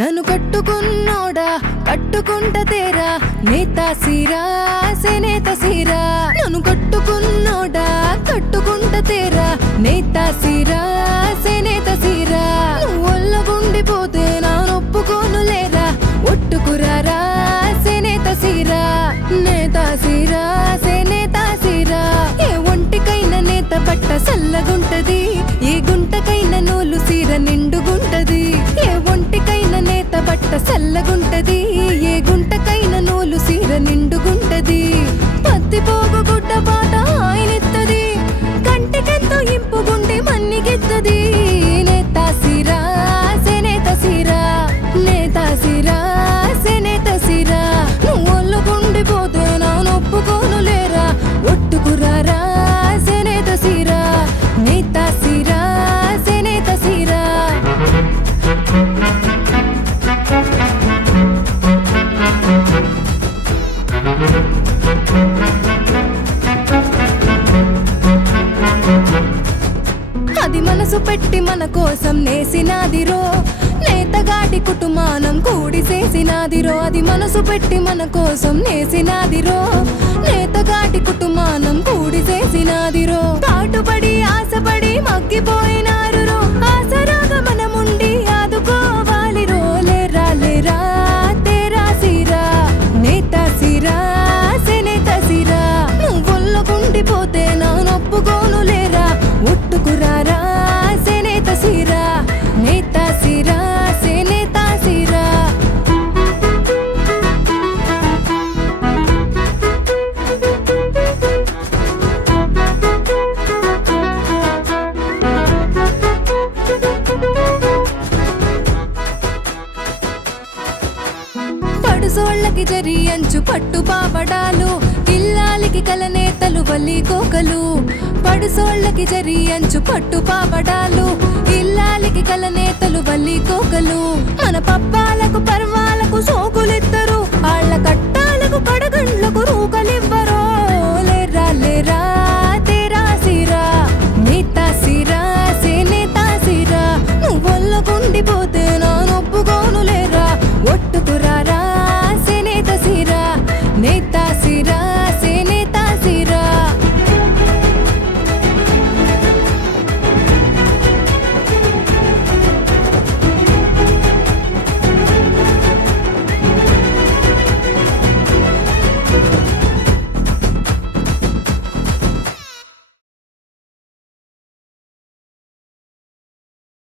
నన్ను కట్టుకున్నోడా కట్టుకుంట తేరా నేతా సీరా సేనేత సీరా నన్ను కట్టుకున్నోడా కట్టుకుంట తేరా నేతా సీరా సేనేత సీరా నువ్వు ఒళ్ళగుండిపోతే నా ఒప్పుకోను లేరా ఒట్టుకురారా సేనేత సీరా నేతా సీరా సేనేత సీరా ఏ ఒంటికైనా నేత బట్ట సల్లగుంటది ఏ గుంటకైనా నూలు సీర నిండుగుంటది ఏ ఒంటికైనా నేత బట్ట సల్లగుంటది ఏ గుంటకైనా నూలు సీర నిండుగుంటది పత్తి పోగు గుడ్డ పాట ఆయనిత్తది కంటికెంతో ఇంపుగుండి మన్నిగిత్తది నేతా సీరా సేనేత సీరా నేతా సీరా సేనేత సీరా నువ్వు ఒళ్ళగుండిపోతే నా ఒప్పుకోను లేరా ఒట్టుకురారా సేనేత సీరా నేతా సీరా సేనేత సీరా అది మనసు పెట్టి మన కోసం నేసినాదిరో నేతగాడి కుటుంబానం కూడి చేసినాదిరో అది మనసు పెట్టి మన కోసం నేసినాదిరో నేతగాడి కుటుంబానం కూడి చేసినాదిరో పాటుపడి ఆశపడి మగ్గిపోయినారు ఆసరాగా మనముండి ఆదుకోవాలిరో లేరా లేరా తేరా సీరా నేతా సీరా సేనేత సీరా నువ్వు ఒళ్ళగుండిపోతే నా ఒప్పుకోను లేరా ఒట్టుకురారా సేనేత సీరా నేతా సీరా సేనేత సీరా పడుసోళ్ళకి జరి అంచు పట్టు పాపడాలు ఇల్లాలికి కలనేతలు వల్లి కోకలు పడుసోళ్ళకి జరి అంచు పట్టు పాపడాలు ఇల్లాలికి కలనేతలు వల్లి కోకలు మన పప్పాలకు పరమ